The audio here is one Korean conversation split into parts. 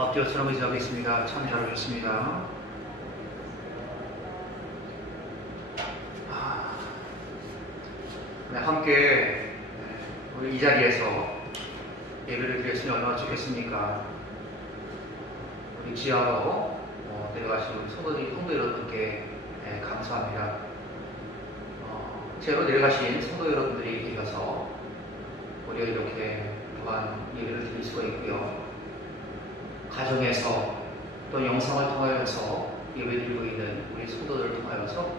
엎드려 서는 의지하겠습니다. 참 잘하셨습니다. 네, 함께 우리 이 자리에서 예배를 드렸으니 얼마나 좋겠습니까? 우리 지하로 내려가신 성도 여러분께 감사합니다. 제로 내려가신 성도 여러분들이 계셔서 우리가 이렇게 또한 예배를 드릴 수가 있고요. 가정에서 또 영상을 통하여서 예배드리고 있는 우리 성도들을 통하여서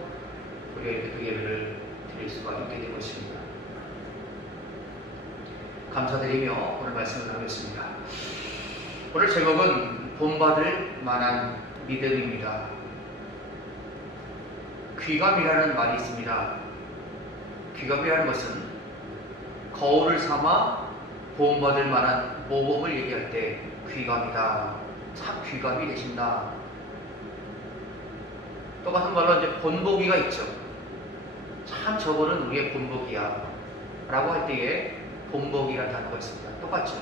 우리가 이렇게 또 예배를 드릴 수가 있게 되고 있습니다. 감사드리며 오늘 말씀을 하겠습니다. 오늘 제목은 본받을 만한 믿음입니다. 귀감이라는 말이 있습니다. 귀감이라는 것은 거울을 삼아 본받을 만한 모범을 얘기할 때 귀감이다. 참 귀감이 되신다. 똑같은 말로 이제 본보기가 있죠. 참 저거는 우리의 본보기야 라고 할 때에 본보기라는 단어가 있습니다. 똑같죠.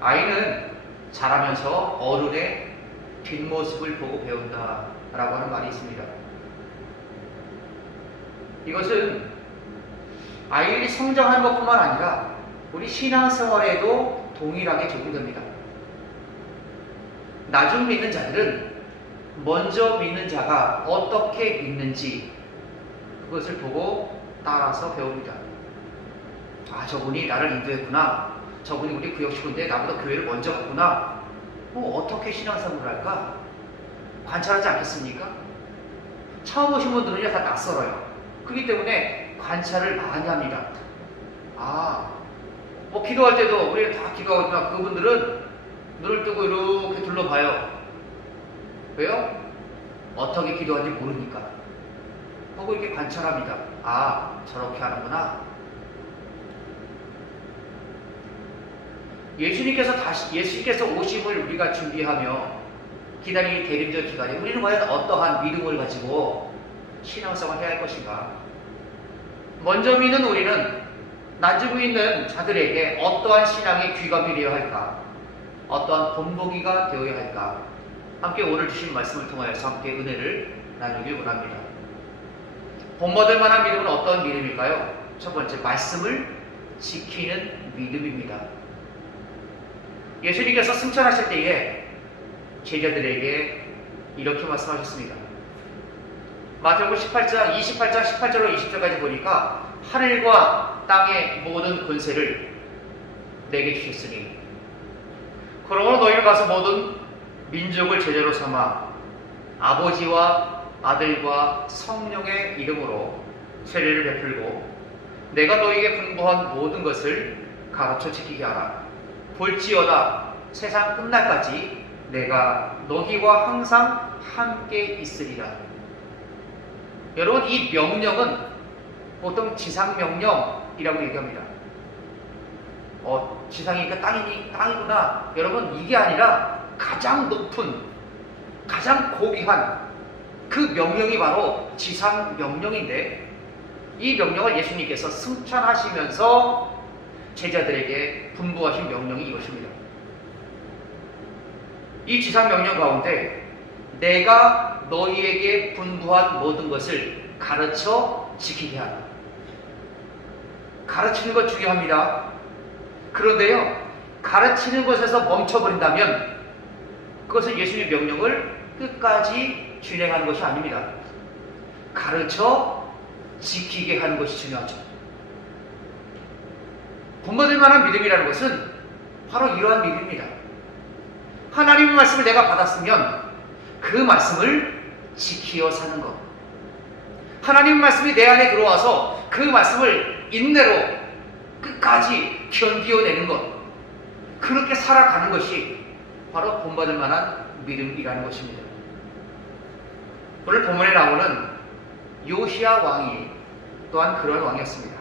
아이는 자라면서 어른의 뒷모습을 보고 배운다 라고 하는 말이 있습니다. 이것은 아이들이 성장하는 것뿐만 아니라 우리 신앙생활에도 동일하게 적용됩니다. 나중 믿는 자들은 먼저 믿는 자가 어떻게 믿는지 그것을 보고 따라서 배웁니다. 아, 저분이 나를 인도했구나. 저분이 우리 구역식구인데 나보다 교회를 먼저 갔구나. 어떻게 신앙생활을 할까? 관찰하지 않겠습니까? 처음 오신 분들은 다 낯설어요. 그렇기 때문에 관찰을 많이 합니다. 기도할 때도 우리는 다 기도하지만 그분들은 눈을 뜨고 이렇게 둘러봐요. 왜요? 어떻게 기도하는지 모르니까. 보고 이렇게 관찰합니다. 저렇게 하는구나. 예수님께서 오심을 우리가 준비하며 기다리는 대림절 기간에 우리는 과연 어떠한 믿음을 가지고 신앙생활을 해야 할 것인가? 먼저 믿는 우리는 나중에 믿는 자들에게 어떠한 신앙의 귀감이 되어야 할까? 어떠한 본보기가 되어야 할까? 함께 오늘 주신 말씀을 통하여서 함께 은혜를 나누길 원합니다. 본받을 만한 믿음은 어떤 믿음일까요? 첫 번째, 말씀을 지키는 믿음입니다. 예수님께서 승천하실 때에 제자들에게 이렇게 말씀하셨습니다. 마태복음 18장 18절로 20절까지 보니까 하늘과 땅의 모든 권세를 내게 주셨으니 그러므로 너희는 가서 모든 민족을 제자로 삼아 아버지와 아들과 성령의 이름으로 세례를 베풀고 내가 너희에게 분부한 모든 것을 가르쳐 지키게 하라. 볼지어다 세상 끝날까지 내가 너희와 항상 함께 있으리라. 여러분, 이 명령은 보통 지상명령이라고 얘기합니다. 지상이니까 땅이구나. 여러분, 이게 아니라 가장 높은, 가장 고귀한 그 명령이 바로 지상명령인데 이 명령을 예수님께서 승천하시면서 제자들에게 분부하신 명령이 이것입니다. 이 지상명령 가운데 내가 너희에게 분부한 모든 것을 가르쳐 지키게 하라. 가르치는 것 중요합니다. 그런데요, 가르치는 것에서 멈춰버린다면 그것은 예수님의 명령을 끝까지 준행하는 것이 아닙니다. 가르쳐 지키게 하는 것이 중요하죠. 본받을 만한 믿음이라는 것은 바로 이러한 믿음입니다. 하나님의 말씀을 내가 받았으면 그 말씀을 지키어 사는 것. 하나님의 말씀이 내 안에 들어와서 그 말씀을 인내로 끝까지 견디어내는 것. 그렇게 살아가는 것이 바로 본받을 만한 믿음이라는 것입니다. 오늘 본문에 나오는 요시야 왕이 또한 그런 왕이었습니다.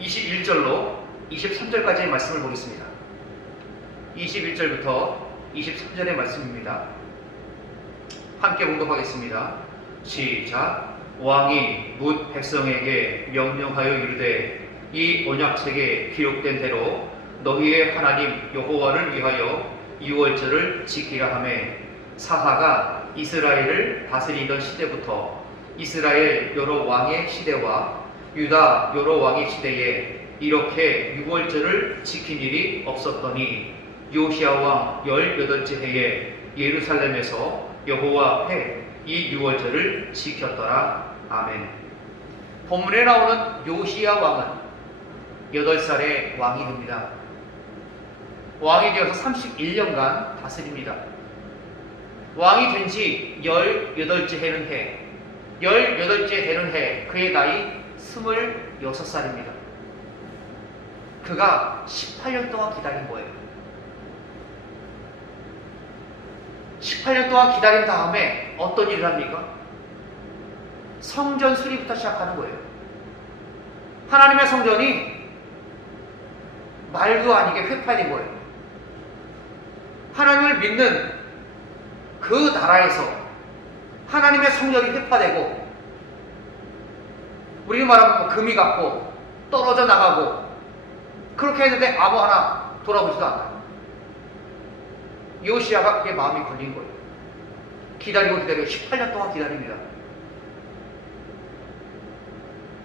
21절로 23절까지의 말씀을 보겠습니다. 21절부터 23절의 말씀입니다. 함께 봉독하겠습니다. 시작. 왕이 뭇 백성에게 명령하여 이르되 이 언약책에 기록된 대로 너희의 하나님 여호와를 위하여 유월절을 지키라 하매 사사가 이스라엘을 다스리던 시대부터 이스라엘 여러 왕의 시대와 유다 여러 왕의 시대에 이렇게 유월절을 지킨 일이 없었더니 요시야 왕 18째 해에 예루살렘에서 여호와 앞에 이 유월절을 지켰더라. 아멘. 본문에 나오는 요시야 왕은 8살의 왕이 됩니다. 왕이 되어서 31년간 다스립니다. 왕이 된 지 18째 되는 해, 18째 되는 해, 그의 나이 26살입니다. 그가 18년 동안 기다린 거예요. 18년 동안 기다린 다음에 어떤 일을 합니까? 성전 수리부터 시작하는 거예요. 하나님의 성전이 말도 아니게 회파된 거예요. 하나님을 믿는 그 나라에서 하나님의 성전이 회파되고, 우리 말하면 금이 갔고 떨어져 나가고 그렇게 했는데 아무 하나 돌아보지도 않아요. 요시야가 그게 마음이 걸린 거예요. 기다리고 18년 동안 기다립니다.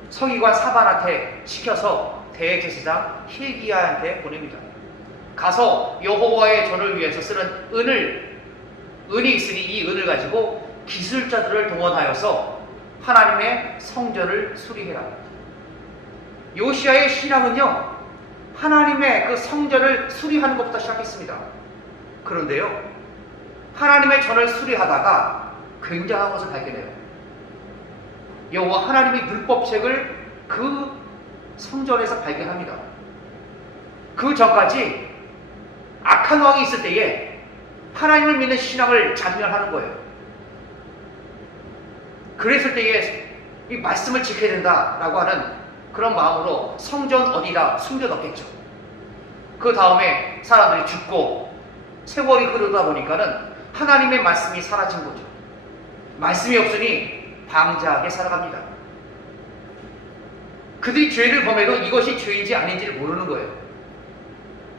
서기관 사반한테 시켜서 대제사장 hil기야한테 보냅니다. 가서 여호와의 전을 위해서 쓰는 은이 있으니 이 은을 가지고 기술자들을 동원하여서 하나님의 성전을 수리해라. 요시야의 신앙은요, 하나님의 그 성전을 수리하는 것부터 시작했습니다. 그런데요, 하나님의 전을 수리하다가 굉장한 것을 발견해요. 여호와 하나님의 율법책을 그 성전에서 발견합니다. 그 전까지 악한 왕이 있을 때에 하나님을 믿는 신앙을 잔멸하는 거예요. 그랬을 때에 이 말씀을 지켜야 된다라고 하는 그런 마음으로 성전 어디다 숨겨뒀겠죠. 그 다음에 사람들이 죽고 세월이 흐르다 보니까는 하나님의 말씀이 사라진 거죠. 말씀이 없으니 방자하게 살아갑니다. 그들이 죄를 범해도 이것이 죄인지 아닌지를 모르는 거예요.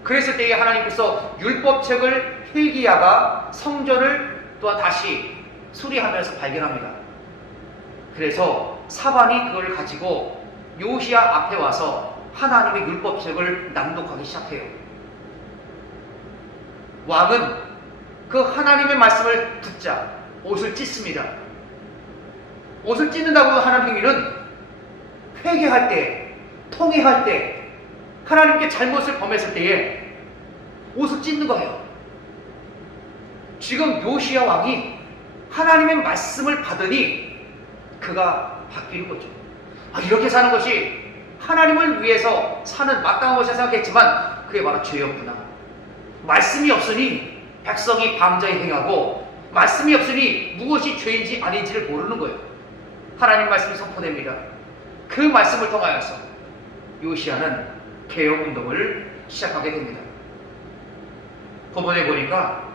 그랬을 때에 하나님께서 율법책을 hil기야가 성전을 또한 다시 수리하면서 발견합니다. 그래서 사반이 그걸 가지고 요시야 앞에 와서 하나님의 율법책을 낭독하기 시작해요. 왕은 그 하나님의 말씀을 듣자 옷을 찢습니다. 옷을 찢는다고 하는 행위는 회개할 때, 통회할 때, 하나님께 잘못을 범했을 때에 옷을 찢는 거예요. 지금 요시야 왕이 하나님의 말씀을 받으니 그가 바뀌는 거죠. 이렇게 사는 것이 하나님을 위해서 사는 마땅한 것이라 생각했지만 그게 바로 죄였구나. 말씀이 없으니 백성이 방자히 행하고, 말씀이 없으니 무엇이 죄인지 아닌지를 모르는 거예요. 하나님 말씀이 선포됩니다. 그 말씀을 통하여서 요시야는 개혁운동을 시작하게 됩니다. 본문에 보니까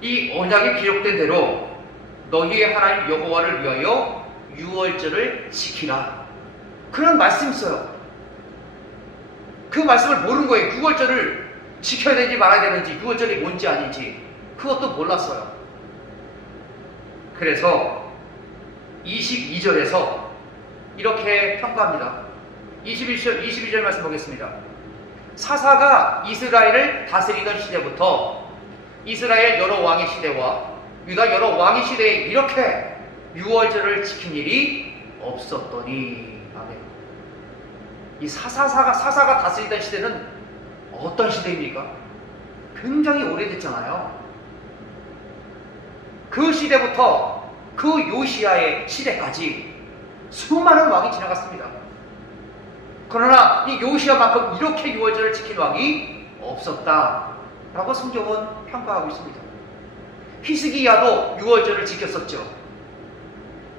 이 언약에 기록된 대로 너희의 하나님 여호와를 위하여 유월절을 지키라, 그런 말씀이 있어요. 그 말씀을 모르는 거예요. 유월절을 지켜야 되는지 말아야 되는지, 유월절이 뭔지 아닌지 그것도 몰랐어요. 그래서 22절에서 이렇게 평가합니다. 22절 말씀 보겠습니다. 사사가 이스라엘을 다스리던 시대부터 이스라엘 여러 왕의 시대와 유다 여러 왕의 시대에 이렇게 유월절을 지킨 일이 없었더니. 아멘. 이 사사가 다스리던 시대는 어떤 시대입니까? 굉장히 오래됐잖아요. 그 시대부터 그 요시야의 시대까지 수많은 왕이 지나갔습니다. 그러나 이 요시야만큼 이렇게 유월절을 지킨 왕이 없었다라고 성경은 평가하고 있습니다. 히스기야도 유월절을 지켰었죠.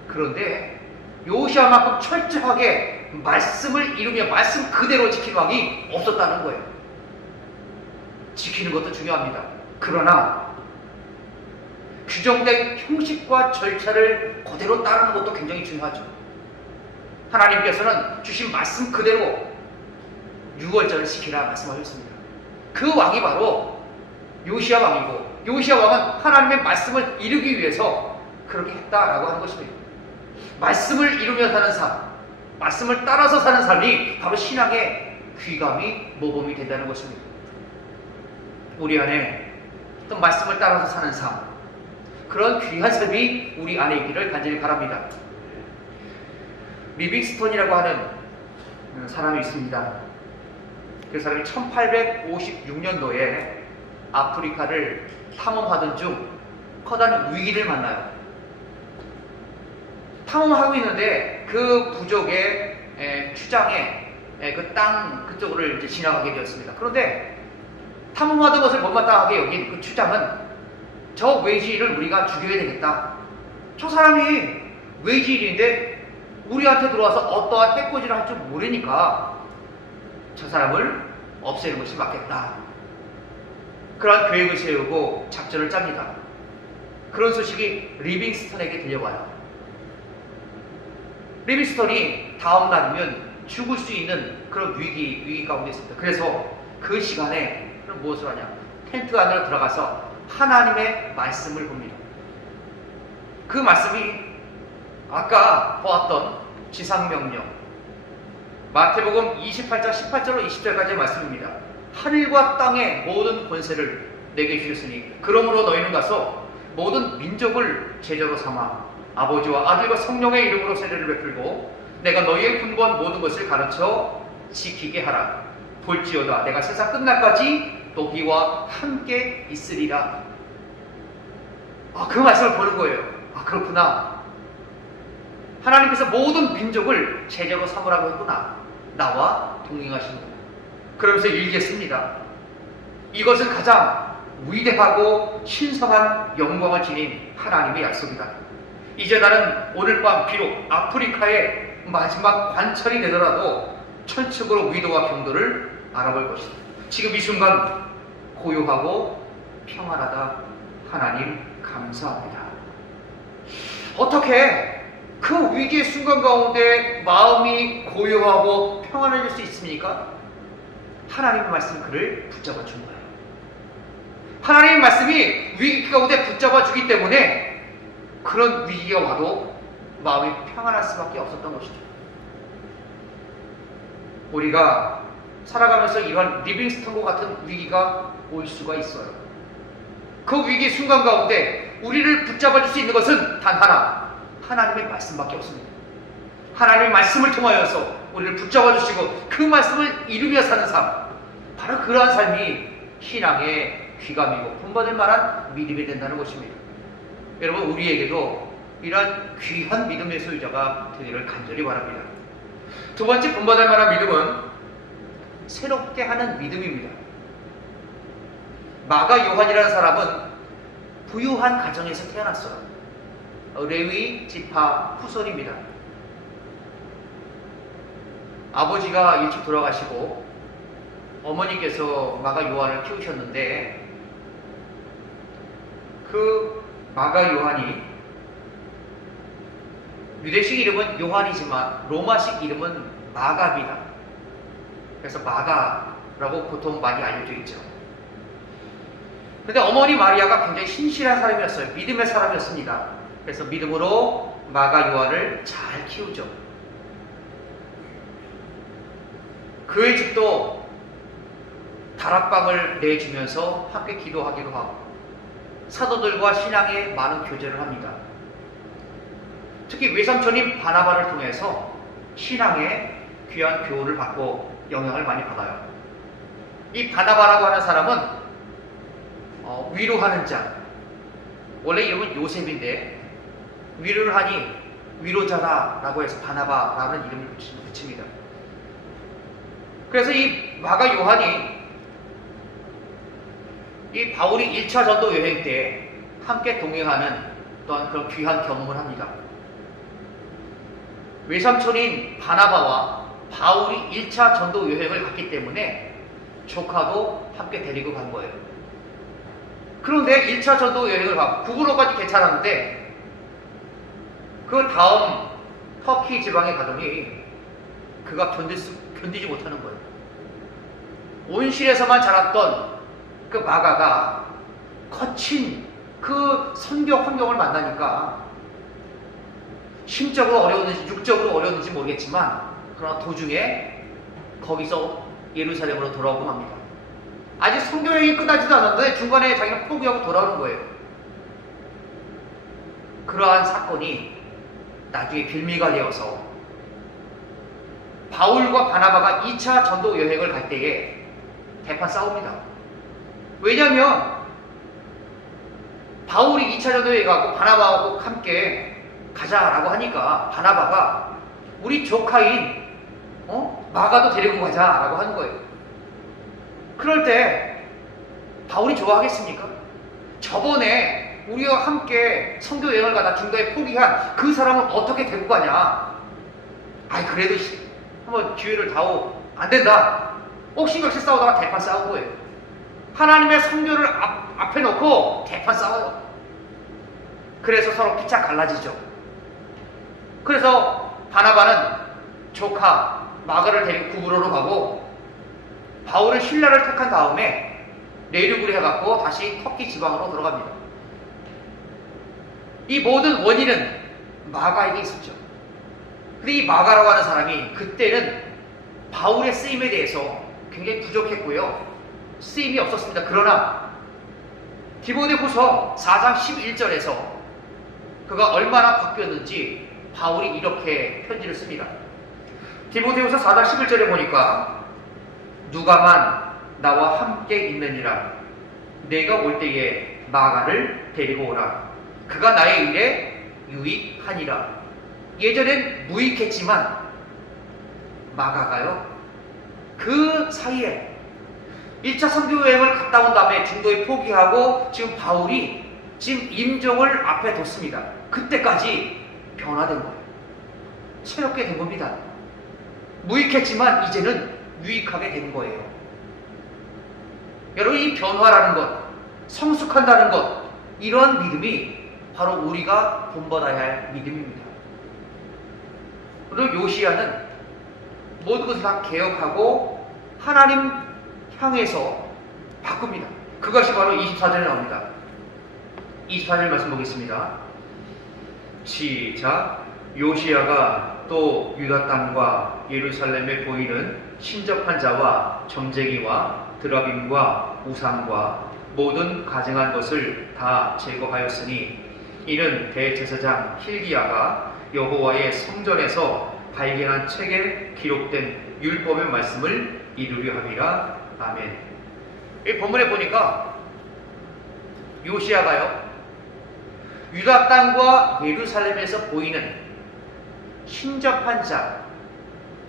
그런데 요시야만큼 철저하게 말씀을 이루며 말씀 그대로 지킨 왕이 없었다는 거예요. 지키는 것도 중요합니다. 그러나 규정된 형식과 절차를 그대로 따르는 것도 굉장히 중요하죠. 하나님께서는 주신 말씀 그대로 유월절을 지키라 말씀하셨습니다. 그 왕이 바로 요시야 왕이고, 요시야 왕은 하나님의 말씀을 이루기 위해서 그렇게 했다라고 하는 것입니다. 말씀을 이루며 사는 삶, 말씀을 따라서 사는 삶이 바로 신앙의 귀감이 모범이 된다는 것입니다. 우리 안에 또 말씀을 따라서 사는 삶, 그런 귀한 삶이 우리 안에 있기를 간절히 바랍니다. 리빙스톤이라고 하는 사람이 있습니다. 그 사람이 1856년도에 아프리카를 탐험하던 중 커다란 위기를 만나요. 탐험하고 있는데 그 부족의 추장에 그 땅 그쪽으로 이제 지나가게 되었습니다. 그런데 탐험하던 것을 못마땅하게 여긴 그 추장은 저 외지인을 우리가 죽여야 되겠다. 저 사람이 외지인인데 우리한테 들어와서 어떠한 해코지를 할 줄 모르니까 저 사람을 없애는 것이 맞겠다. 그러한 계획을 세우고 작전을 짭니다. 그런 소식이 리빙스턴에게 들려와요. 리빙스턴이 다음 날이면 죽을 수 있는 그런 위기 가운데 있습니다. 그래서 그 시간에 그럼 무엇을 하냐? 텐트 안으로 들어가서 하나님의 말씀을 봅니다. 그 말씀이 아까 보았던 지상명령, 마태복음 28장 18절로 20절까지의 말씀입니다. 하늘과 땅의 모든 권세를 내게 주셨으니 그러므로 너희는 가서 모든 민족을 제자로 삼아 아버지와 아들과 성령의 이름으로 세례를 베풀고 내가 너희의 분부한 모든 것을 가르쳐 지키게 하라. 볼지어다 내가 세상 끝날까지 너희와 함께 있으리라. 그 말씀을 보는 거예요. 그렇구나. 하나님께서 모든 민족을 제자로 삼으라고 했구나. 나와 동행하시는구나. 그러면서 읽겠습니다. 이것은 가장 위대하고 신성한 영광을 지닌 하나님의 약속이다. 이제 나는 오늘 밤 비록 아프리카의 마지막 관찰이 되더라도 천측으로 위도와 경도를 알아볼 것이다. 지금 이 순간 고요하고 평안하다. 하나님 감사합니다. 어떻게 그 위기의 순간 가운데 마음이 고요하고 평안해질 수 있습니까? 하나님의 말씀이 그를 붙잡아 준 거예요. 하나님의 말씀이 위기 가운데 붙잡아 주기 때문에 그런 위기가 와도 마음이 평안할 수밖에 없었던 것이죠. 우리가 살아가면서 이러한 리빙스턴과 같은 위기가 올 수가 있어요. 그 위기 순간 가운데 우리를 붙잡아 줄 수 있는 것은 단 하나, 하나님의 말씀밖에 없습니다. 하나님의 말씀을 통하여서 우리를 붙잡아 주시고 그 말씀을 이루며 사는 삶, 바로 그러한 삶이 신앙의 귀감이고 본받을 만한 믿음이 된다는 것입니다. 여러분, 우리에게도 이러한 귀한 믿음의 소유자가 되기를 간절히 바랍니다. 두 번째 본받을 만한 믿음은 새롭게 하는 믿음입니다. 마가 요한이라는 사람은 부유한 가정에서 태어났어요. 레위 지파 후손입니다. 아버지가 일찍 돌아가시고 어머니께서 마가 요한을 키우셨는데 그 마가 요한이 유대식 이름은 요한이지만 로마식 이름은 마가입니다. 그래서 마가라고 보통 많이 알려져 있죠. 근데 어머니 마리아가 굉장히 신실한 사람이었어요. 믿음의 사람이었습니다. 그래서 믿음으로 마가 요한을 잘 키우죠. 그의 집도 다락방을 내주면서 함께 기도하기도 하고 사도들과 신앙에 많은 교제를 합니다. 특히 외삼촌인 바나바를 통해서 신앙의 귀한 교훈을 받고 영향을 많이 받아요. 이 바나바라고 하는 사람은 위로하는 자, 원래 이름은 요셉인데 위로를 하니 위로자다라고 해서 바나바라는 이름을 붙입니다. 그래서 이 마가 요한이 이 바울이 1차 전도 여행 때 함께 동행하는 또한 그런 귀한 경험을 합니다. 외삼촌인 바나바와 바울이 1차 전도 여행을 갔기 때문에 조카도 함께 데리고 간 거예요. 그런데 1차 전도 여행을 가고 구부로까지 괜찮았는데 그 다음 터키 지방에 가더니 그가 견디지 못하는 거예요. 온실에서만 자랐던 그 마가가 거친 그 선교 환경을 만나니까 심적으로 어려웠는지 육적으로 어려웠는지 모르겠지만 그러나 도중에 거기서 예루살렘으로 돌아오고 맙니다. 아직 선교 여행이 끝나지도 않았는데 중간에 자기는 포기하고 돌아오는 거예요. 그러한 사건이 나중에 빌미가 되어서 바울과 바나바가 2차 전도 여행을 갈 때에 대판 싸웁니다. 왜냐하면 바울이 2차 전도 여행 가고 바나바하고 함께 가자라고 하니까 바나바가 우리 조카인 마가도 데리고 가자라고 하는 거예요. 그럴 때 바울이 좋아하겠습니까? 저번에 우리와 함께 선교 여행을 가다 중도에 포기한 그 사람을 어떻게 데리고 가냐? 아이 그래도 한번 기회를 다오. 안 된다. 옥신각신 싸우다가 대판 싸운 거예요. 하나님의 선교를 앞에 놓고 대판 싸워요. 그래서 서로 피차 갈라지죠. 그래서 바나바는 조카 마가를 데리고 구브로로 가고 바울은 신라를 택한 다음에 내륙으로 해갖고 다시 터키 지방으로 들어갑니다. 이 모든 원인은 마가에게 있었죠. 근데 이 마가라고 하는 사람이 그때는 바울의 쓰임에 대해서 굉장히 부족했고요. 쓰임이 없었습니다. 그러나 디모데후서 4장 11절에서 그가 얼마나 바뀌었는지 바울이 이렇게 편지를 씁니다. 디모데후서 4장 11절에 보니까 누가만 나와 함께 있느니라. 내가 올 때에 마가를 데리고 오라. 그가 나의 일에 유익하니라. 예전엔 무익했지만 마가가요 그 사이에 1차 선교 여행을 갔다 온 다음에 중도에 포기하고 지금 바울이 지금 임종을 앞에 뒀습니다. 그때까지 변화된 거예요. 새롭게 된 겁니다. 무익했지만 이제는 유익하게 된 거예요. 여러분 이 변화라는 것, 성숙한다는 것, 이러한 믿음이 바로 우리가 본받아야 할 믿음입니다. 그리고 요시야는 모든 것을 다 개혁하고 하나님 향해서 바꿉니다. 그것이 바로 24절에 나옵니다. 24절 말씀 보겠습니다. 시작. 요시야가 또 유다 땅과 예루살렘에 보이는 신접한 자와 점쟁이와 드라빔과 우상과 모든 가증한 것을 다 제거하였으니 이는 대제사장 힐기야가 여호와의 성전에서 발견한 책에 기록된 율법의 말씀을 이루려 함이라. 아멘. 이 본문에 보니까 요시야가요 유다 땅과 예루살렘에서 보이는 신접한 자,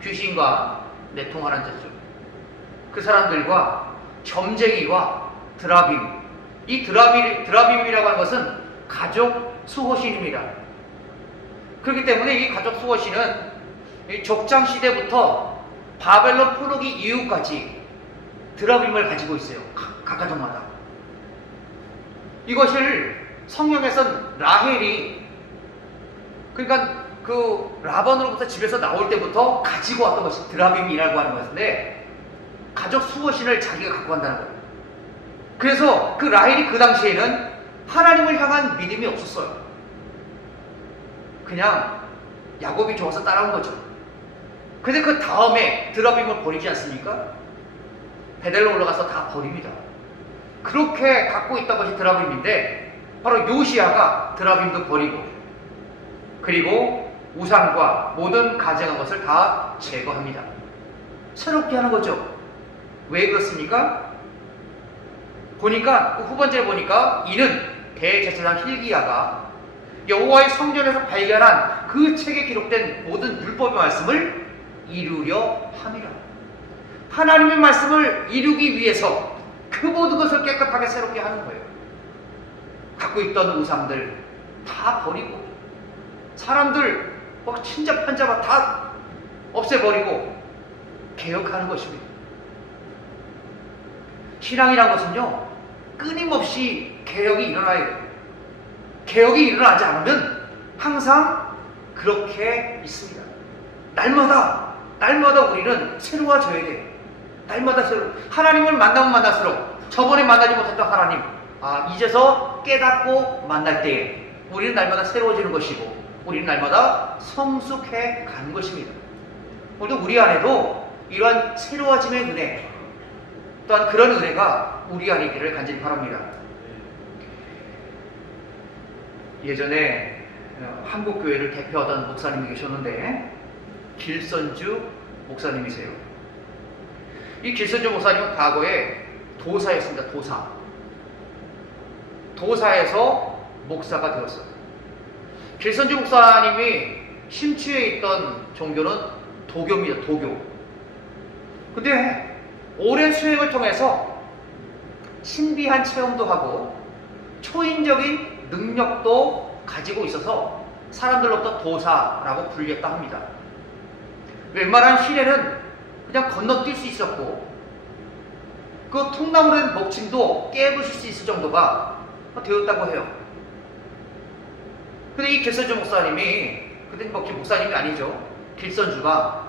귀신과 내통하는 자죠. 그 사람들과 점쟁이와 드라빔, 이 드라빔이라고 하는 것은 가족 수호신입니다. 그렇기 때문에 이 가족 수호신은 족장 시대부터 바벨론 포로기 이후까지 드라빔을 가지고 있어요. 각 가족마다. 이것을 성경에선 라헬이 그러니까 그 라반으로부터 집에서 나올 때부터 가지고 왔던 것이 드라빔이라고 하는 것인데 가족 수호신을 자기가 갖고 간다는 거예요. 그래서 그 라헬이 그 당시에는 하나님을 향한 믿음이 없었어요. 그냥 야곱이 좋아서 따라온 거죠. 근데 그 다음에 드라빔을 버리지 않습니까? 베델로 올라가서 다 버립니다. 그렇게 갖고 있던 것이 드라빔인데 바로 요시야가 드라빔도 버리고 그리고 우상과 모든 가증한 것을 다 제거합니다. 새롭게 하는 거죠. 왜 그렇습니까? 보니까 그 후반절에 보니까 이는 대제사장 힐기야가 여호와의 성전에서 발견한 그 책에 기록된 모든 율법의 말씀을 이루려 함이라. 하나님의 말씀을 이루기 위해서 그 모든 것을 깨끗하게 새롭게 하는 거예요. 갖고 있던 우상들 다 버리고 사람들 친잡한잡아 다 없애버리고 개혁하는 것입니다. 신앙이란 것은요 끊임없이 개혁이 일어나야 돼요. 개혁이 일어나지 않으면 항상 그렇게 있습니다. 날마다 우리는 새로워져야 돼요. 날마다 새로 하나님을 만나면 만날수록 저번에 만나지 못했던 하나님, 이제서 깨닫고 만날 때에 우리는 날마다 새로워지는 것이고 우리는 날마다 성숙해 가는 것입니다. 오늘도 우리 안에도 이러한 새로워짐의 은혜, 또한 그런 은혜가 우리 안에 있기를 간절히 바랍니다. 예전에 한국교회를 대표하던 목사님이 계셨는데 길선주 목사님이세요. 이 길선주 목사님은 과거에 도사였습니다. 도사에서 목사가 되었어요. 길선주 목사님이 심취해 있던 종교는 도교입니다. 도교. 근데 오랜 수행을 통해서 신비한 체험도 하고 초인적인 능력도 가지고 있어서 사람들로부터 도사라고 불렸다 합니다. 웬만한 시내는 그냥 건너뛸 수 있었고 그 통나무로 된 목침도 깨부실 수 있을 정도가 되었다고 해요. 근데 이 길선주 목사님이, 그때 목사님이 아니죠, 길선주가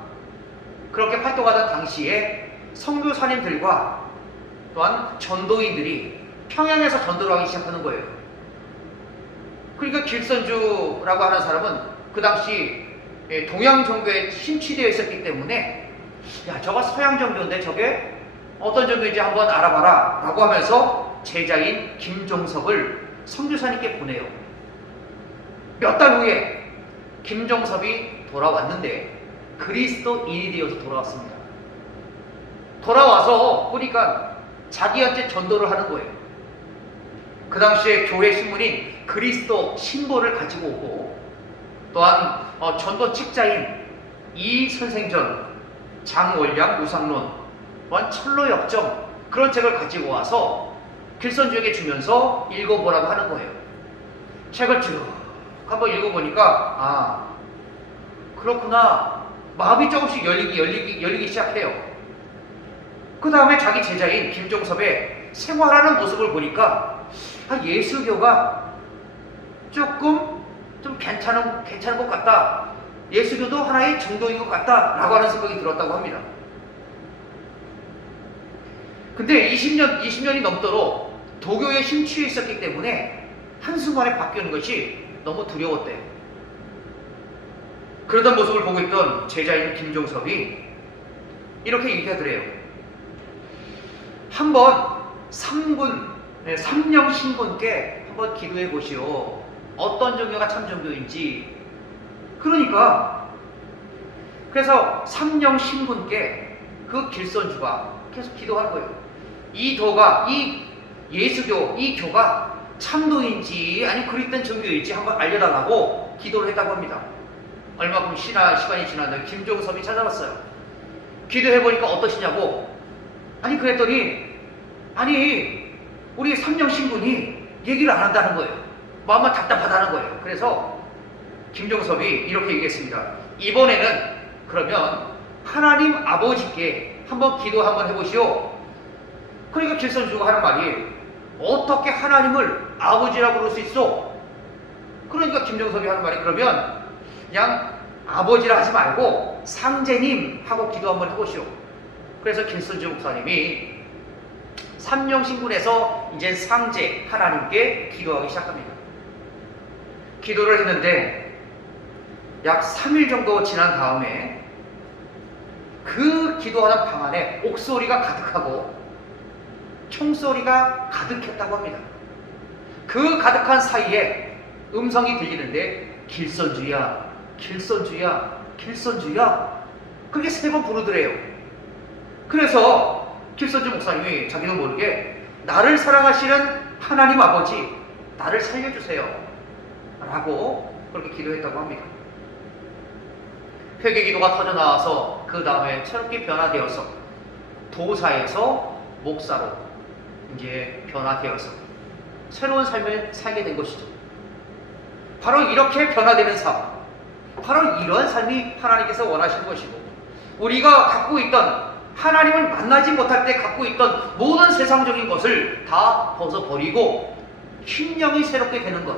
그렇게 활동하던 당시에 선교사님들과 또한 전도인들이 평양에서 전도를 하기 시작하는 거예요. 그러니까 길선주라고 하는 사람은 그 당시 동양 종교에 심취되어 있었기 때문에 야, 저거 서양 종교인데 저게 어떤 종교인지 한번 알아봐라 라고 하면서 제자인 김종섭을 선교사님께 보내요. 몇 달 후에 김종섭이 돌아왔는데 그리스도인이 되어서 돌아왔습니다. 돌아와서 보니까 자기한테 전도를 하는 거예요. 그 당시에 교회 신문인 그리스도 신보를 가지고 오고 또한 전도 책자인 이선생전, 장월량 무상론, 또한 철로역정, 그런 책을 가지고 와서 길선주에게 주면서 읽어보라고 하는 거예요. 책을 쭉 한번 읽어보니까 그렇구나, 마음이 조금씩 열리기 시작해요. 그 다음에 자기 제자인 김종섭의 생활하는 모습을 보니까 예수교가 조금 좀 괜찮은 것 같다, 예수교도 하나의 정도인 것 같다 라고 하는 생각이 들었다고 합니다. 근데 20년이 넘도록 도교에 심취해 있었기 때문에 한순간에 바뀌는 것이 너무 두려웠대요. 그러던 모습을 보고 있던 제자인 김종섭이 이렇게 얘기하더래요. 한번 삼령 신분께 한번 기도해 보시오. 어떤 종교가 참 종교인지. 그래서 삼령 신분께 그 길선주가 계속 기도하는 거예요. 이 예수교, 이 교가 참도인지 아니면 그리스도인 종교일지 한번 알려달라고 기도를 했다고 합니다. 얼마큼 시간이 지났는데 김종섭이 찾아왔어요. 기도해보니까 어떠시냐고. 그랬더니 우리 삼령 신분이 얘기를 안 한다는 거예요. 마음만 답답하다는 거예요. 그래서 김종섭이 이렇게 얘기했습니다. 이번에는 그러면 하나님 아버지께 한번 기도 한번 해보시오. 그러니까 길선주가 하는 말이, 어떻게 하나님을 아버지라고 부를 수 있어? 그러니까 김종섭이 하는 말이, 그러면 그냥 아버지라 하지 말고 상제님 하고 기도 한번 해보시오. 그래서 길선주 목사님이 삼령신군에서 이제 상제 하나님께 기도하기 시작합니다. 기도를 했는데 약 3일 정도 지난 다음에 그 기도하는 방 안에 옥소리가 가득하고 총소리가 가득했다고 합니다. 그 가득한 사이에 음성이 들리는데 길선주야, 길선주야, 길선주야, 그렇게 3번 부르더래요. 그래서 길선주 목사님이 자기도 모르게 나를 사랑하시는 하나님 아버지, 나를 살려주세요 라고 그렇게 기도했다고 합니다. 회개기도가 터져나와서 그 다음에 새롭게 변화되어서 도사에서 목사로 이제 변화되어서 새로운 삶을 살게 된 것이죠. 바로 이렇게 변화되는 삶, 바로 이러한 삶이 하나님께서 원하시는 것이고, 우리가 갖고 있던, 하나님을 만나지 못할 때 갖고 있던 모든 세상적인 것을 다 벗어버리고 심령이 새롭게 되는 것,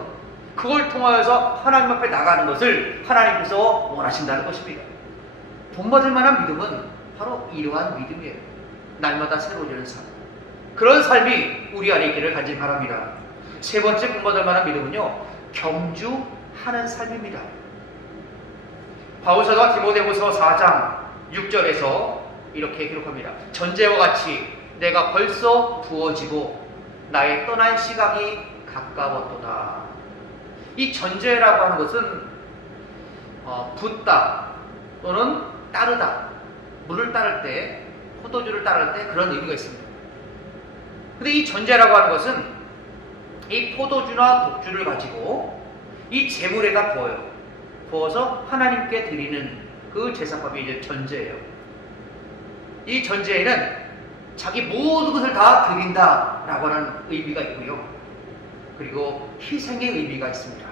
그걸 통하여서 하나님 앞에 나가는 것을 하나님께서 원하신다는 것입니다. 본받을 만한 믿음은 바로 이러한 믿음이에요. 날마다 새로워지는 삶. 그런 삶이 우리 안에 있기를 간절히 바랍니다. 세 번째 공부할 만한 믿음은요, 경주하는 삶입니다. 바울사도가 디모데후서 4장 6절에서 이렇게 기록합니다. 전제와 같이 내가 벌써 부어지고 나의 떠난 시각이 가까웠도다. 이 전제라고 하는 것은 붓다 또는 따르다, 물을 따를 때, 포도주를 따를 때 그런 의미가 있습니다. 근데 이 전제라고 하는 것은 이 포도주나 독주를 가지고 이 제물에다 부어요. 부어서 하나님께 드리는 그 제사법이 이제 전제예요. 이 전제에는 자기 모든 것을 다 드린다라고 하는 의미가 있고요. 그리고 희생의 의미가 있습니다.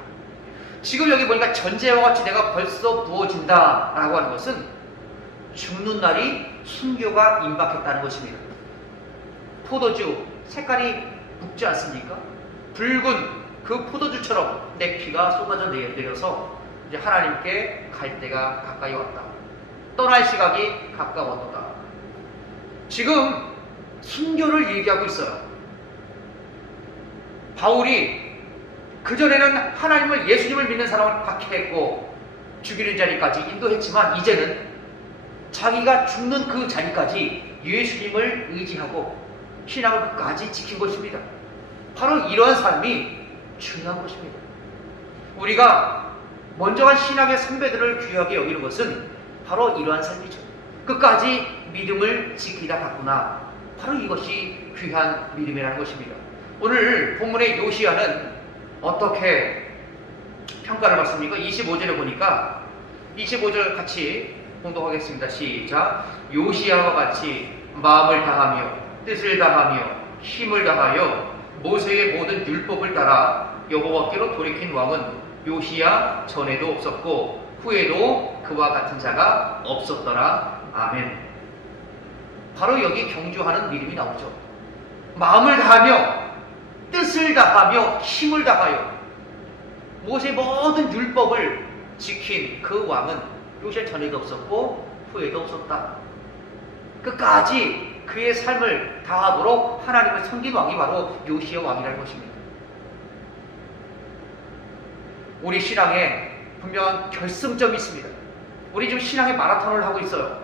지금 여기 보니까 전제와 같이 내가 벌써 부어진다라고 하는 것은 죽는 날이 순교가 임박했다는 것입니다. 포도주 색깔이 붉지 않습니까? 붉은 그 포도주처럼 내 피가 쏟아져 내려서 이제 하나님께 갈 때가 가까이 왔다. 떠날 시각이 가까웠다. 지금 순교를 얘기하고 있어요. 바울이 그전에는 하나님을, 예수님을 믿는 사람을 박해했고 죽이는 자리까지 인도했지만 이제는 자기가 죽는 그 자리까지 예수님을 의지하고 신앙을 끝까지 지킨 것입니다. 바로 이러한 삶이 중요한 것입니다. 우리가 먼저 한 신앙의 선배들을 귀하게 여기는 것은 바로 이러한 삶이죠. 끝까지 믿음을 지키다 갔구나. 바로 이것이 귀한 믿음이라는 것입니다. 오늘 본문의 요시야는 어떻게 평가를 받습니까? 25절에 보니까 25절 같이 공독하겠습니다. 시작. 요시야와 같이 마음을 다하며 뜻을 다하며 힘을 다하여 모세의 모든 율법을 따라 여호와께로 돌이킨 왕은 요시야 전에도 없었고 후에도 그와 같은 자가 없었더라. 아멘. 바로 여기 경주하는 믿음이 나오죠. 마음을 다하며 뜻을 다하며 힘을 다하여 모세의 모든 율법을 지킨 그 왕은 요시야 전에도 없었고 후에도 없었다. 끝까지 그의 삶을 다하도록 하나님을 섬긴 왕이 바로 요시야 왕이라는 것입니다. 우리 신앙에 분명한 결승점이 있습니다. 우리 지금 신앙의 마라톤을 하고 있어요.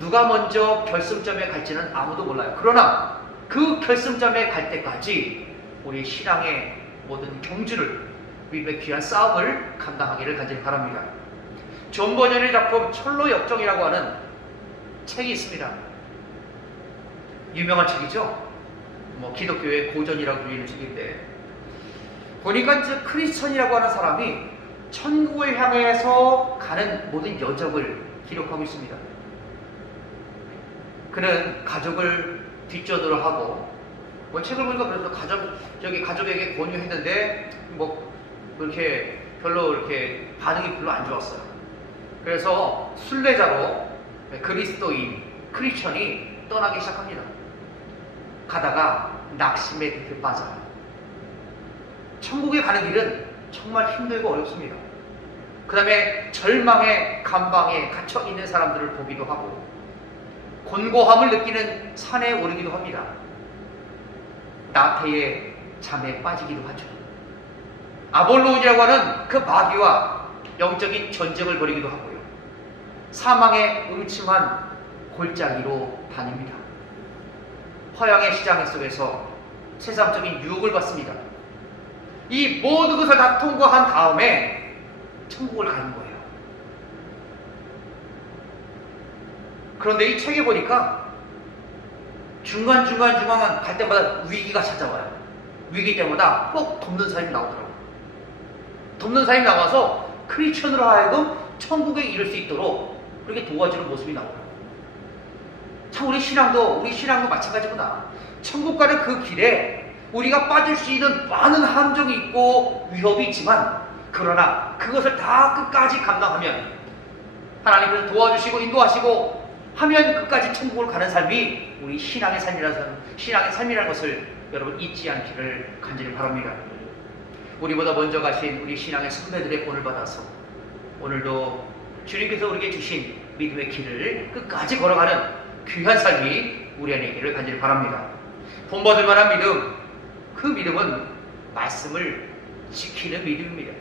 누가 먼저 결승점에 갈지는 아무도 몰라요. 그러나 그 결승점에 갈 때까지 우리 신앙의 모든 경주를, 믿음의 귀한 싸움을 감당하기를 간절히 바랍니다. 존 버년의 작품 철로 역정이라고 하는 책이 있습니다. 유명한 책이죠. 기독교의 고전이라고 불리는 책인데 보니까 이제 크리스천이라고 하는 사람이 천국을 향해서 가는 모든 여정을 기록하고 있습니다. 그는 가족을 뒷전으로 하고 책을 보니까 그래서 가족에게 권유했는데 그렇게 별로 이렇게 반응이 별로 안 좋았어요. 그래서 순례자로 그리스도인 크리스천이 떠나기 시작합니다. 가다가 낙심의 늪에 빠져요. 천국에 가는 길은 정말 힘들고 어렵습니다. 그 다음에 절망의 감방에 갇혀 있는 사람들을 보기도 하고 곤고함을 느끼는 산에 오르기도 합니다. 나태의 잠에 빠지기도 하죠. 아볼로온이라고 하는 그 마귀와 영적인 전쟁을 벌이기도 하고요. 사망의 음침한 골짜기로 다닙니다. 허양의 시장 속에서 세상적인 유혹을 받습니다. 이 모든 것을 다 통과한 다음에 천국을 가는 거예요. 그런데 이 책에 보니까 중간 갈 때마다 위기가 찾아와요. 위기 때마다 꼭 돕는 사람이 나오더라고요. 돕는 사람이 나와서 크리스천으로 하여금 천국에 이를 수 있도록 그렇게 도와주는 모습이 나오더라고요. 참 우리 신앙도 마찬가지구나. 천국 가는 그 길에 우리가 빠질 수 있는 많은 함정이 있고 위협이 있지만 그러나 그것을 다 끝까지 감당하면 하나님께서 도와주시고 인도하시고 하면 끝까지 천국을 가는 삶이 우리 신앙의 삶이라는 것을 여러분 잊지 않기를 간절히 바랍니다. 우리보다 먼저 가신 우리 신앙의 선배들의 본을 받아서 오늘도 주님께서 우리에게 주신 믿음의 길을 끝까지 걸어가는 귀한 삶이 우리 안에 있기를 간절히 바랍니다. 본받을 만한 믿음, 그 믿음은 말씀을 지키는 믿음입니다.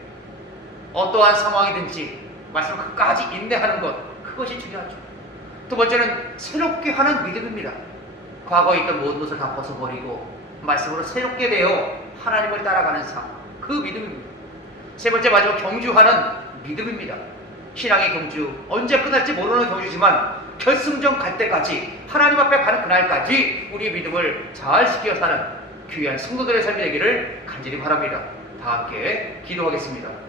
어떠한 상황이든지 말씀을 끝까지 인내하는 것, 그것이 중요하죠. 두 번째는 새롭게 하는 믿음입니다. 과거에 있던 모든 것을 다 벗어버리고 말씀으로 새롭게 되어 하나님을 따라가는 삶, 그 믿음입니다. 세 번째, 마지막 경주하는 믿음입니다. 신앙의 경주, 언제 끝날지 모르는 경주지만 결승전 갈 때까지, 하나님 앞에 가는 그날까지 우리의 믿음을 잘 지켜 사는 귀한 성도들의 삶이 되기를 간절히 바랍니다. 다 함께 기도하겠습니다.